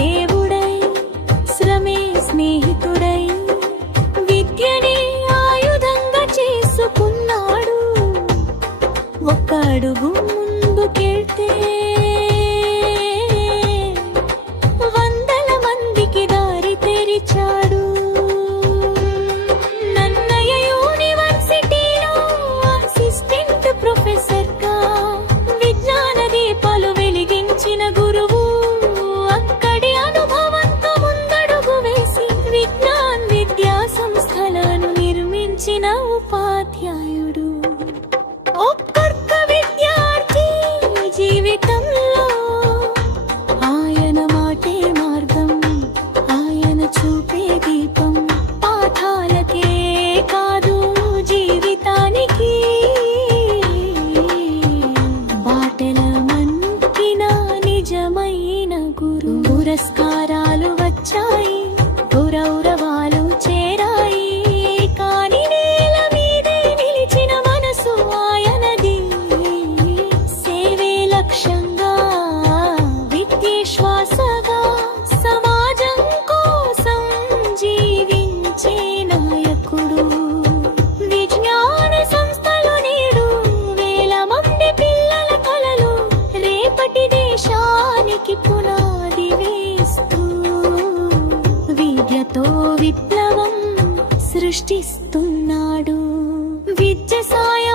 దేవుడై శ్రమే స్నేహితుడై విద్యని ఆయుధంగా చేసుకున్నాడు. ఒక్క అడుగు ముందుకెళ్తే వందల మందికి దారి తెరిచాడు. నన్నయ్య యూనివర్సిటీలో అసిస్టెంట్ ప్రొఫెసర్ గా విజ్ఞాన దీపాలు వెలిగించిన గురువు. అక్కడి అనుభవంతో ముందడుగు వేసి విజ్ఞాన్ విద్యా సంస్థలను నిర్మించిన ఉపాధ్యాయుడు. ఒక్కొక్క విద్యార్థి జీవితంలో ఆయన మాటే మార్గం, ఆయన చూపే దీపం. పాఠాలకే కాదు జీవితానికి బాటల మన్నిన నిజమైన గురు. పురస్కారాలు వచ్చాయి, గౌరవాలు చేరాయి, కాని నేల మీదే నిలిచిన మనసు ఆయనది. సేవే లక్ష్యంగా విద్యే శ్వాసగా సమాజం కోసం జీవించే నాయకుడు. విజ్ఞాన సంస్థలు నేడు వేల మంది పిల్లల కలలు, రేపటి దేశానికి పునాది వేస్తూ విద్యతో విప్లవం సృష్టిస్తున్నాడు. విద్య సాయ